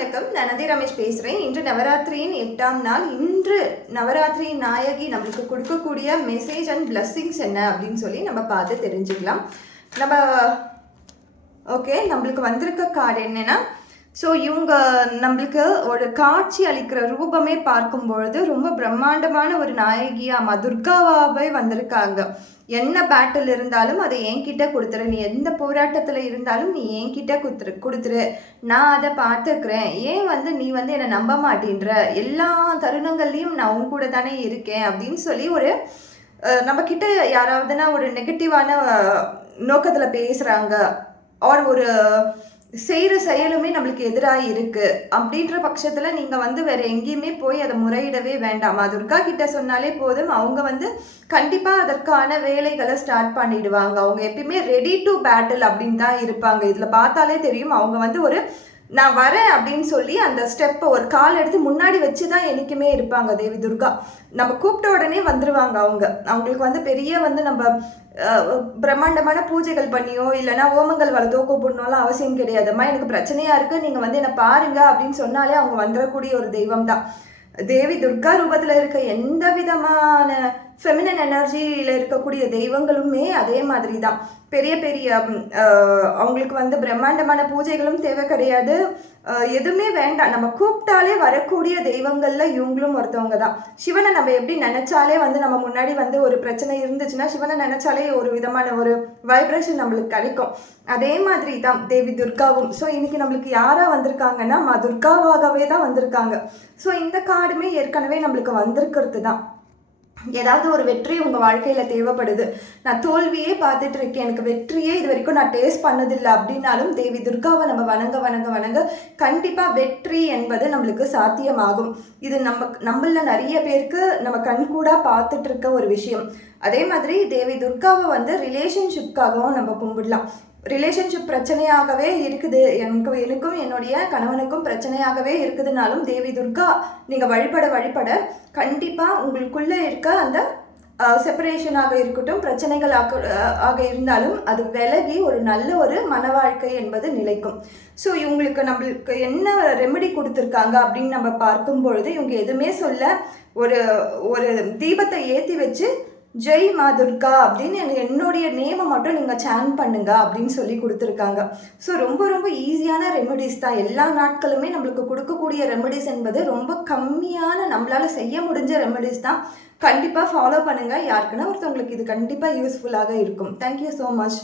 வணக்கம். நான் நந்தி ரமேஷ் பேசுகிறேன். இன்று நவராத்திரியின் 8ஆம் நாள். இன்று நவராத்திரியின் நாயகி நம்மளுக்கு கொடுக்கக்கூடிய மெசேஜ் அண்ட் பிளஸ்ஸிங்ஸ் என்ன அப்படின்னு சொல்லி நம்ம பார்த்து தெரிஞ்சுக்கலாம். நம்மளுக்கு வந்திருக்க கார்டு என்னென்னா, ஸோ இவங்க நம்மளுக்கு ஒரு காட்சி அளிக்கிற ரூபமே பார்க்கும் பொழுது ரொம்ப பிரம்மாண்டமான ஒரு நாயகியாக துர்காவாகவே வந்திருக்காங்க. என்ன பேட்டில் இருந்தாலும் அதை என்கிட்ட கொடுத்துரு, நீ எந்த போராட்டத்தில் இருந்தாலும் நீ என்கிட்ட கொடுத்துரு, நான் அதை பார்த்துக்கிறேன். ஏன் நீ என்னை நம்ப மாட்டேன்ற, எல்லா தருணங்கள்லையும் நான் உன் கூட தானே இருக்கேன் அப்படின்னு சொல்லி ஒரு நம்மக்கிட்ட யாராவதுனா ஒரு நெகட்டிவான நோக்கத்தில் பேசுகிறாங்க, ஒரு செய்கிற செயலுமே நம்மளுக்கு எதிராக இருக்குது அப்படின்ற பட்சத்தில் நீங்கள் வேறு எங்கேயுமே போய் அதை முறையிடவே வேண்டாமா. துர்கா கிட்ட சொன்னாலே போதும், அவங்க கண்டிப்பாக அதற்கான வேலைகளை ஸ்டார்ட் பண்ணிடுவாங்க. அவங்க எப்பயுமே ரெடி டு பேட்டில் அப்படின்னு தான் இருப்பாங்க. இதில் பார்த்தாலே தெரியும், அவங்க ஒரு நான் வரேன் அப்படின்னு சொல்லி அந்த ஸ்டெப்பை ஒரு கால் எடுத்து முன்னாடி வச்சு தான் என்றைக்குமே இருப்பாங்க தேவி துர்கா. நம்ம கூப்பிட்ட உடனே வந்துடுவாங்க. அவங்களுக்கு பெரிய நம்ம பிரம்மாண்டமான பூஜைகள் பண்ணியோ இல்லைனா ஓமங்கள் வளர்த்தோ கூப்பிடணும்லாம் அவசியம் கிடையாதும்மா. எனக்கு பிரச்சனையாக இருக்குது, நீங்கள் என்னை பாருங்க அப்படின்னு சொன்னாலே அவங்க வந்துடக்கூடிய ஒரு தெய்வம் தான். தேவி துர்கா ரூபத்தில் இருக்க எந்த விதமான ஃபெமினன் எனர்ஜியில் இருக்கக்கூடிய தெய்வங்களுமே அதே மாதிரி தான். பெரிய பெரிய அவங்களுக்கு பிரம்மாண்டமான பூஜைகளும் தேவை கிடையாது, எதுவுமே வேண்டாம். நம்ம கூப்பிட்டாலே வரக்கூடிய தெய்வங்களில் இவங்களும் ஒருத்தவங்க தான். சிவனை நம்ம எப்படி நினச்சாலே நம்ம முன்னாடி ஒரு பிரச்சனை இருந்துச்சுன்னா சிவனை நினச்சாலே ஒரு விதமான ஒரு வைப்ரேஷன் நம்மளுக்கு கிடைக்கும். அதே மாதிரி தான் தேவி துர்காவும். ஸோ இன்றைக்கி நம்மளுக்கு யாராக வந்திருக்காங்கன்னா துர்காவாகவே தான் வந்திருக்காங்க. ஸோ இந்த கார்டுமே ஏற்கனவே நம்மளுக்கு வந்திருக்கிறது தான். ஏதாவது ஒரு வெற்றி உங்கள் வாழ்க்கையில் தேவைப்படுது, நான் தோல்வியே பார்த்துட்டு இருக்கேன், எனக்கு வெற்றியே இது வரைக்கும் நான் டேஸ்ட் பண்ணதில்லை அப்படின்னாலும் தேவி துர்காவை நம்ம வணங்க கண்டிப்பாக வெற்றி என்பது நம்மளுக்கு சாத்தியமாகும். இது நம்மள நிறைய பேருக்கு நம்ம கண்கூடாக பார்த்துட்டு இருக்க ஒரு விஷயம். அதே மாதிரி தேவி துர்காவை ரிலேஷன்ஷிப்காகவும் நம்ம கும்பிடலாம். ரிலேஷன்ஷிப் பிரச்சனையாகவே இருக்குது, எனக்கும் என்னுடைய கணவனுக்கும் பிரச்சனையாகவே இருக்குதுனாலும் தேவி துர்கா நீங்கள் வழிபட கண்டிப்பாக உங்களுக்குள்ளே இருக்க அந்த செப்பரேஷனாக இருக்கட்டும், பிரச்சனைகளாக இருந்தாலும் அது விலகி ஒரு நல்ல ஒரு மன வாழ்க்கை என்பது நிலைக்கும். ஸோ நம்மளுக்கு என்ன ரெமெடி கொடுத்துருக்காங்க அப்படின்னு நம்ம பார்க்கும் பொழுது இவங்க எதுவுமே சொல்ல ஒரு தீபத்தை ஏற்றி வச்சு ஜெய் மா துர்கா அப்படின்னு என்னுடைய நேமை மட்டும் நீங்கள் சேன் பண்ணுங்க அப்படின்னு சொல்லி கொடுத்துருக்காங்க. ஸோ ரொம்ப ஈஸியான ரெமெடிஸ் தான். எல்லா நாட்களுமே நம்மளுக்கு கொடுக்கக்கூடிய ரெமெடிஸ் என்பது ரொம்ப கம்மியான நம்மளால் செய்ய முடிஞ்ச ரெமெடிஸ் தான். கண்டிப்பாக ஃபாலோ பண்ணுங்கள். யாருக்குன்னா ஒருத்தவங்களுக்கு இது கண்டிப்பாக யூஸ்ஃபுல்லாக இருக்கும். Thank you so much.